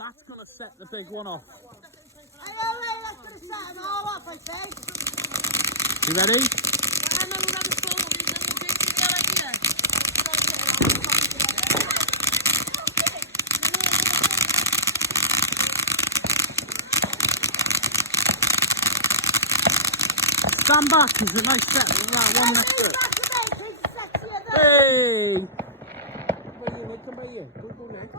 That's going to set the big one off. Hey, let's put a set them all off, I think. You ready? Stand back, there's a nice set. One next to it. Hey! Come by here. Go next.